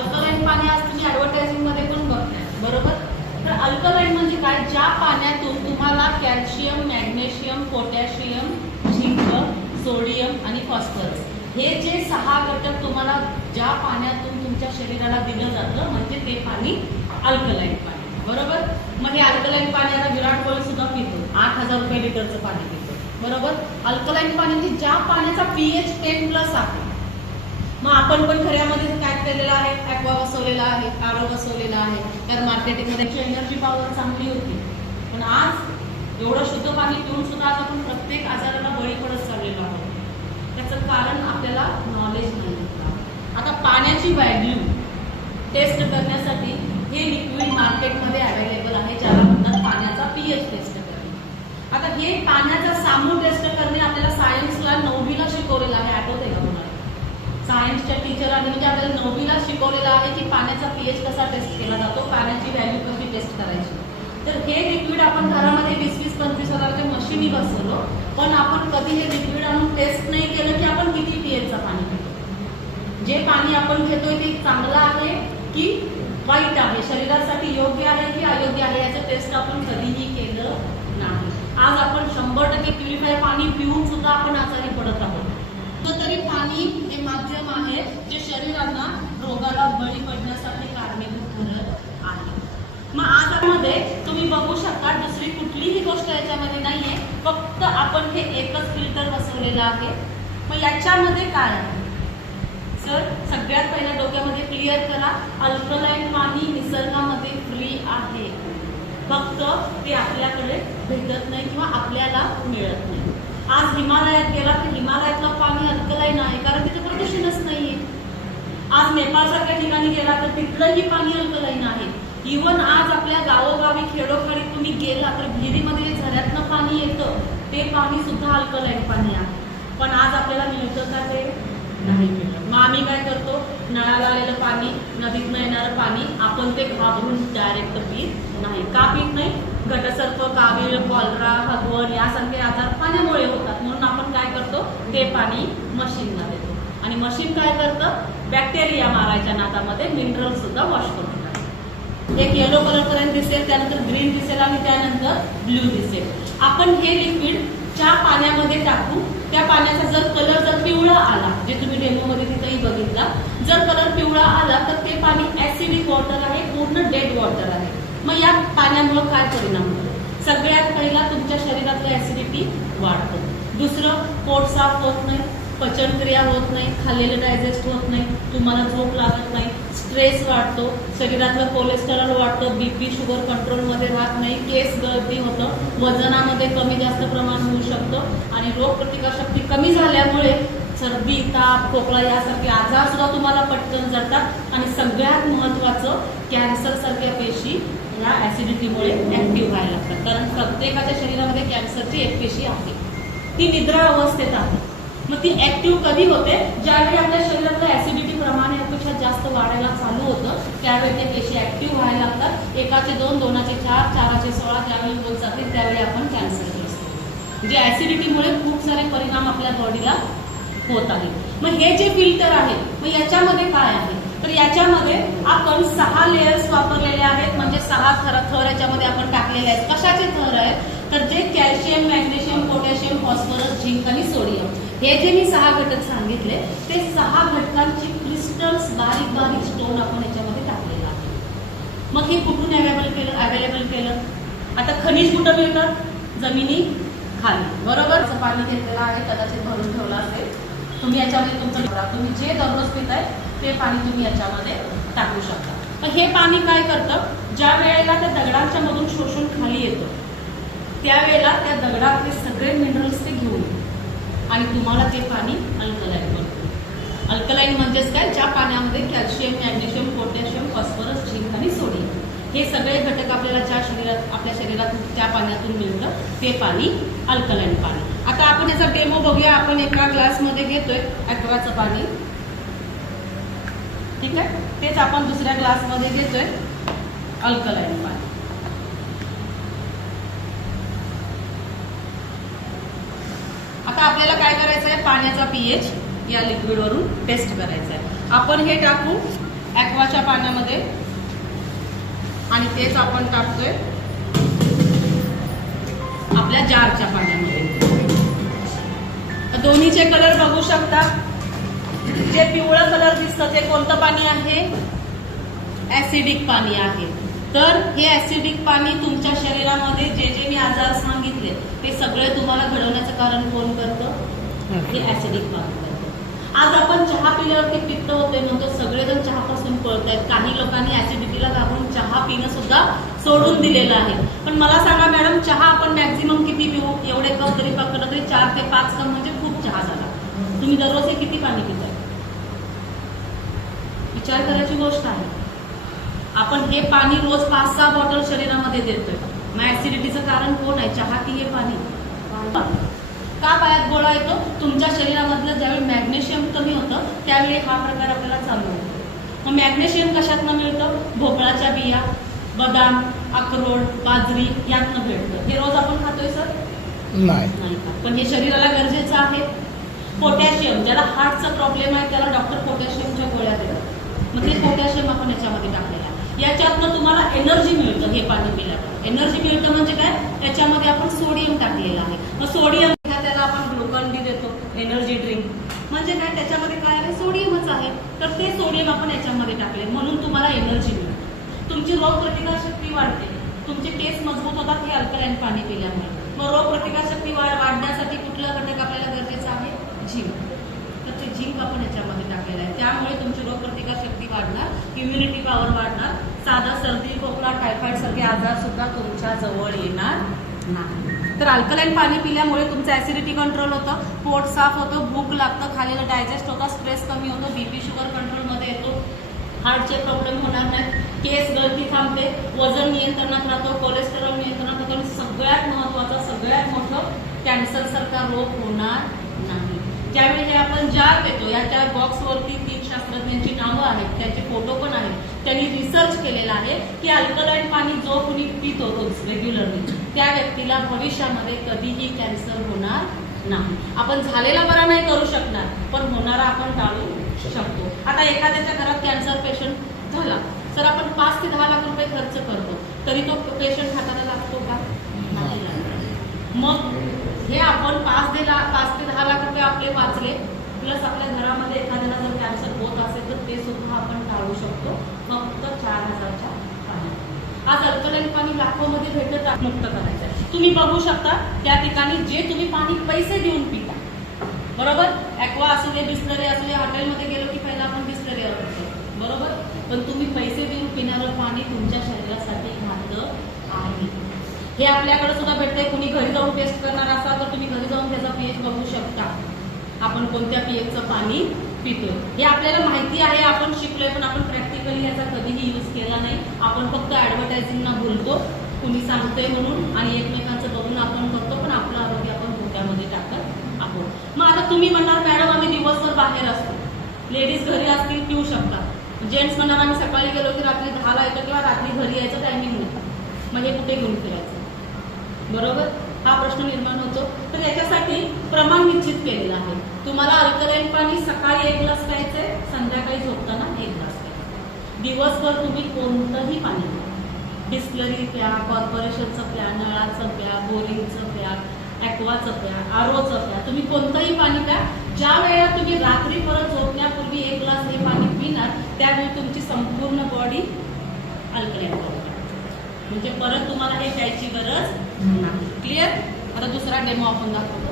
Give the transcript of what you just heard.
Alkaline पाणी आज तुम्ही ऍडव्हर्टायझिंग मध्ये पण बघताय, बरोबर? तर अल्कलाईन म्हणजे काय? ज्या पाण्यातून तुम्हाला calcium, magnesium, potassium, zinc, sodium आणि फॉस्फरस हे जे 6 घटक तुम्हाला ज्या पाण्यातून तुमच्या शरीराला दिलं जातं म्हणजे ते पाणी अल्कलाईन पाणी, बरोबर? मग हे अल्कलाईन पाणी आता विराट कोहली सुद्धा पितो, 8,000 रुपये लिटरचं पाणी पितो, बरोबर? अल्कलाईन पाणी म्हणजे ज्या पाण्याचा pH 10+ आहे. मग आपण पण खऱ्यामध्ये काय केलेलं आहे? ॲक्वा बसवलेला आहे, आरो बसवलेला आहे. तर मार्केटिंगमध्ये एनर्जी पॉवर चांगली होती, पण आज एवढं शुद्ध पाणी पिऊन सुद्धा आज आपण प्रत्येक आजाराला बळी पडत चाललेलो आहोत. त्याचं कारण आपल्याला नॉलेज नाही. आता पाण्याची व्हॅल्यू टेस्ट करण्यासाठी हे लिक्विड मार्केटमध्ये अवेलेबल आहे, ज्याला म्हणतात पाण्याचा pH टेस्ट करणे. आता हे पाण्याचा सामू टेस्ट करणे आपल्याला सायन्सला 9वीला शिकवलेलं आहे. आठवतंय का तुम्हाला? सायन्सच्या टीचरांनी म्हणजे आपल्याला 9वीला शिकवलेलं आहे की पाण्याचा pH कसा टेस्ट केला जातो, पाण्याची व्हॅल्यू कशी टेस्ट करायची. तर हे लिक्विड आपण घरामध्ये 20-25 हजाराच्या मशीनी बसवलो, पण आपण कधी हे लिक्विड आणून टेस्ट नाही केलं की आपण किती pHचं पाणी पितो. जे पाणी आपण घेतोय ते चांगलं आहे की वाईट आहे, शरीरासाठी योग्य आहे की अयोग्य आहे, याचं टेस्ट आपण कधीही केलं नाही. आज आपण 100% प्युरिफाय पाणी पिऊन सुद्धा आपण आजारी पडत आहोत. तरी पाणी हे माध्यम आहे जे शरीराला रोगाला बळी पडण्यासाठी कारणीभूत ठरत आहे. मग आज मध्ये तुम्ही बघू शकता दुसरी कुठलीही गोष्ट याच्यामध्ये नाहीये, फक्त आपण हे एकच फिल्टर बसवलेलं आहे. मग याच्यामध्ये काय आहे? सर सगळ्यात पहिल्या डोक्यामध्ये क्लिअर करा, अल्कलाईन पाणी निसर्गामध्ये फ्री आहे, फक्त ते आपल्याकडे भेटत नाही किंवा आपल्याला मिळत नाही. आज हिमालयात गेला तर हिमालयातलं पाणी अल्कलाईन आहे, कारण तिथे प्रदूषणच नाहीये. आज नेपाळसारख्या ठिकाणी गेला तर तिथलंही पाणी अल्कलाईन आहे. इव्हन आज आपल्या गावोगावी खेडोखाडी तुम्ही गेला तर विहिरीमध्ये झऱ्यातनं पाणी येतं, ते पाणी सुद्धा अल्कलाईन पाणी आहे. पण आज आपल्याला मिळतं का? ते नाही मिळत. मग आम्ही काय करतो? नळाला आलेलं पाणी, नदीतनं येणारं पाणी आपण ते घाबरून डायरेक्ट पीत नाही. का पीत नाही? घटसर्प, कावीळ, कॉलरा, हगवण यासारखे आजार पाण्यामुळे होतात. म्हणून आपण काय करतो? ते पाणी मशीनला देतो आणि मशीन काय करतं? बॅक्टेरिया मारायच्या नादामध्ये मिनरल सुद्धा वॉश करून टाकतं. एक येलो कलर पर्यंत दिसेल, त्यानंतर ग्रीन दिसेल आणि त्यानंतर ब्ल्यू दिसेल. आपण हे लिक्विड ज्या पाण्यामध्ये टाकू त्या पाण्याचा जर कलर जर पिवळा आला, जे तुम्ही डेमोमध्ये तिथेही बघितला, जर कलर पिवळा आला तर ते पाणी ऍसिडिक वॉटर आहे, पूर्ण डेड वॉटर आहे. मग या पाण्यामुळे काय परिणाम होतो? सगळ्यात पहिला तुमच्या शरीरातलं ऍसिडिटी वाढतं. दुसरं, पोट साफ होत नाही, पचनक्रिया होत नाही, खाल्लेलं डायजेस्ट होत नाही, तुम्हाला झोप लागत नाही, स्ट्रेस वाढतो, शरीरातलं कोलेस्टेरॉल वाढतं, बीपी शुगर कंट्रोलमध्ये राहत नाही, केस गळती होतं, वजनामध्ये कमी जास्त प्रमाण होऊ शकतं आणि रोगप्रतिकारशक्ती कमी झाल्यामुळे सर्दी, ताप, खोकला यासारखे आजार सुद्धा तुम्हाला पटकन जडतात आणि सगळ्यात महत्वाचं कॅन्सर सारख्या पेशी या ऍसिडिटीमुळे ऍक्टिव्ह व्हायला लागतात. कारण प्रत्येकाच्या शरीरामध्ये कॅन्सरची एक पेशी आहे, ती निद्रा अवस्थेत आहे. मग ती ऍक्टिव्ह कधी होते? ज्यावेळी आपल्या शरीरातलं ऍसिडिटी प्रमाण यापेक्षा जास्त वाढायला चालू होतं, त्यावेळी ते पेशी ऍक्टिव्ह व्हायला लागतात. 1चे 2, 2चे 4, 4चे 16 ज्यावेळी होत जाते त्यावेळी आपण कॅन्सर असतो. म्हणजे ऍसिडिटीमुळे खूप सारे परिणाम आपल्या बॉडीला होत आहे. मग हे जे फिल्टर आहे, मग याच्यामध्ये काय आहे? तर याच्यामध्ये आपण 6 लेयर्स वापरलेले आहेत, म्हणजे 6 थर याच्यामध्ये आपण टाकलेले आहेत. कशाचे थर आहेत? तर जे calcium, magnesium, potassium, phosphorus, zinc आणि सोडियम, हे जे मी 6 घटक सांगितले ते 6 घटकांची क्रिस्टल्स, बारीक बारीक स्टोन आपण याच्यामध्ये टाकलेला आहे. मग हे कुठून अवेलेबल केलं? आता खनिज कुठं मिळतात? जमिनी खाली, बरोबर? पाणी घेतलेलं आहे, कदाचित भरून ठेवलं असेल. तुम्ही याच्यामध्ये तुम्ही जे दररोज पिताय ते पाणी तुम्ही याच्यामध्ये टाकू शकता. मग हे पाणी काय करतं? ज्या वेळेला त्या दगडांच्या मधून शोषून खाली येतं त्यावेळेला त्या दगडातले सगळे मिनरल्स ते घेऊन आणि तुम्हाला ते पाणी अल्कलाईन बनतं. अल्कलाईन म्हणजेच काय? ज्या पाण्यामध्ये calcium, magnesium, potassium, phosphorus, zinc आणि सोडियम हे सगळे घटक आपल्याला आपल्या शरीरात त्या पाण्यातून मिळतं, ते पाणी अल्कलाईन पाणी. आता आपण याचा डेमो बघूया. आपण एका ग्लासमध्ये घेतोय ॲक्वाचं पाणी, ठीक आहे? तेच आपण दुसऱ्या ग्लासमध्ये घेतोय अल्कलाईन पाणी. आता आपल्याला काय करायचं आहे? पाण्याचा pH या लिक्विड वरून टेस्ट करायचा आहे. आपण हे टाकू ॲक्वाच्या पाण्यामध्ये आणि तेच आपण टाकतोय आपल्या जारच्या पाण्यामध्ये. दोन्हीचे कलर बघू शकता. जे पिवळं कलर दिसतं ते कोणतं पाणी आहे? ऍसिडिक पाणी आहे. तर हे ऍसिडिक पाणी तुमच्या शरीरामध्ये जे जे मी आजार सांगितले ते सगळे तुम्हाला घडवण्याचं कारण कोण करतं? हे ऍसिडिक पाणी करतं. आज आपण चहा पिल्यावरती पित्त होते म्हणतो, सगळेजण चहापासून पळतायत. काही लोकांनी ऍसिडिटीला घाबरून चहा पिणं सुद्धा सोडून दिलेलं आहे. पण मला सांगा मॅडम, चहा आपण मॅक्झिमम किती पिऊ? एवढे कप तरी पकडलं तरी 4 ते 5 कप म्हणजे खूप चहा झाला. तुम्ही दररोज हे किती पाणी पिताय? विचार करायची गोष्ट आहे. आपण हे पाणी रोज 5-6 बॉटल शरीरामध्ये देतोय. मग ऍसिडिटीचं कारण कोण आहे? चहा की हे पाणी? का पायात गोळा येतो? तुमच्या शरीरामधलं ज्यावेळी मॅग्नेशियम कमी होतं त्यावेळी हा प्रकार आपल्याला चालू होतो. मग मॅग्नेशियम कशातनं मिळतं? भोपळाच्या बिया, बदाम, अक्रोड, बाजरी यातनं भेटतं. हे रोज आपण खातोय सर? नाही का? पण हे शरीराला गरजेचं आहे. पोटॅशियम, ज्याला हार्टचा प्रॉब्लेम आहे त्याला डॉक्टर पोटॅशियमच्या गोळ्या देतात. मग ते पोटॅशियम आपण याच्यामध्ये टाकलेलं आहे. याच्यातनं तुम्हाला एनर्जी मिळतं. हे पाणी पिल्यावर एनर्जी मिळतं म्हणजे काय? त्याच्यामध्ये आपण सोडियम टाकलेलं आहे. मग सोडियम त्याला आपण ग्लुकॉन डी देतो, एनर्जी ड्रिंक. म्हणजे काय? त्याच्यामध्ये काय आहे? सोडियमच आहे. तर ते सोडियम आपण याच्यामध्ये टाकले म्हणून तुम्हाला एनर्जी मिळते. तुमची रोगप्रतिकारशक्ती वाढते. तुमचे केस मजबूत होतात हे अल्कलाईन पाणी पिल्यामुळे. मग रोगप्रतिकारशक्ती वाढण्यासाठी कुठला घटक आपल्याला गरजेचा आहे? झिंक. तर ते झिंक आपण याच्यामध्ये टाकलेलं आहे. त्यामुळे तुमची रोगप्रतिकारशक्ती वाढणार, इम्युनिटी पॉवर वाढणार. साधा सर्दी, खोकला, टायफॉइड सारखे आजार सुद्धा तुमच्या जवळ येणार नाही. तर अल्कलाईन पाणी पिल्यामुळे तुमचं ऍसिडिटी कंट्रोल होतं, पोट साफ होतं, भूक लागतं, खाल्लेलं डायजेस्ट होतं, स्ट्रेस कमी होतो, बीपी शुगर कंट्रोलमध्ये येतो, हार्टचे प्रॉब्लेम होणार नाहीत, केस गळती थांबते, वजन नियंत्रणात राहतो, कोलेस्टेरॉल नियंत्रणात राहतो आणि सगळ्यात महत्त्वाचं, सगळ्यात मोठं, कॅन्सर सारखा रोग होणार नाही. ज्यावेळी हे आपण जार देतो, याच्या बॉक्सवरती 3 शास्त्रज्ञांची नावं आहेत, त्यांचे फोटो पण आहेत. त्यांनी रिसर्च केलेला आहे की अल्कलाईन पाणी जो कुणी पितो रोज रेग्युलरली त्या व्यक्तीला भविष्यामध्ये कधीही कॅन्सर होणार नाही. आपण झालेला बरा नाही करू शकणार, पण होणारा आपण टाळू शकतो. आता एखाद्याच्या घरात कॅन्सर पेशंट झाला, तर आपण 5 ते 10 लाख रुपये खर्च करतो, तरी तो पेशंट हाताला लागतो का? नाही लागतो. मग हे आपण 5 ते 10 लाख रुपये आपले वाचले, प्लस आपल्या घरामध्ये एखाद्याला जर कॅन्सर होत असेल तर ते सुद्धा आपण टाळू शकतो फक्त 4000च्या पाण्यात. आज अल्कलाईन पाणी लाखोमध्ये भेटत मुक्त करायचं आहे. तुम्ही बघू शकता त्या ठिकाणी जे तुम्ही पाणी पैसे देऊन पिता, बरोबर? ॲक्वा असू दे, बिस्लरी असू दे, हॉटेलमध्ये गेलो की पहिला आपण बिस्लरी वापरतो, बरोबर? पण तुम्ही पैसे देऊन पिणारं पाणी तुमच्या शरीरासाठी घातक आहे. हे आपल्याकडे सुद्धा भेटतंय. कुणी घरी जाऊन टेस्ट करणार असाल तर तुम्ही घरी जाऊन त्याचा पीएच बघू शकता, आपण कोणत्या पीएचचं पाणी पितोय. हे आपल्याला माहिती आहे, आपण शिकलोय, पण आपण प्रॅक्टिकली याचा कधीही यूज केला नाही. आपण फक्त ऍडव्हर्टायझिंगना बोलतो, कुणी सांगतोय म्हणून, आणि एकमेकांचं बघून आपण करतो, पण आपलं आरोग्य आपण धोक्यामध्ये टाकत आहोत. मग आता तुम्ही म्हणणार मॅडम आम्ही दिवसभर बाहेर असतो, लेडीज घरी असतील पिऊ शकतात, जेंट्स म्हणणार आम्ही सकाळी गेलो की रात्री 10ला येतो किंवा रात्री घरी यायचं टायमिंग नाही, मग हे कुठे घेऊन फिरायचं? बरोबर? हा प्रश्न निर्माण होतो. तर याच्यासाठी प्रमाण निश्चित केलेलं आहे. तुम्हाला अल्कलाईन पाणी सकाळी 1 ग्लास प्यायचंय, संध्याकाळी झोपताना 1 ग्लास प्यायचं. दिवसभर तुम्ही कोणतंही पाणी प्या, बिस्लरी प्या, कॉर्पोरेशनचं प्या, नळाचं प्या, बोरिंगचं प्या, ॲक्वाचं प्या, आरोचं प्या, तुम्ही कोणतंही पाणी प्या. ज्या वेळेला तुम्ही रात्री परत झोपण्यापूर्वी 1 ग्लास हे पाणी पिणार त्यावेळी तुमची संपूर्ण बॉडी अल्कलाईन पाणी, म्हणजे परत तुम्हाला हे प्यायची गरज नाही. क्लिअर? आता दुसरा डेमो आपण दाखवतो.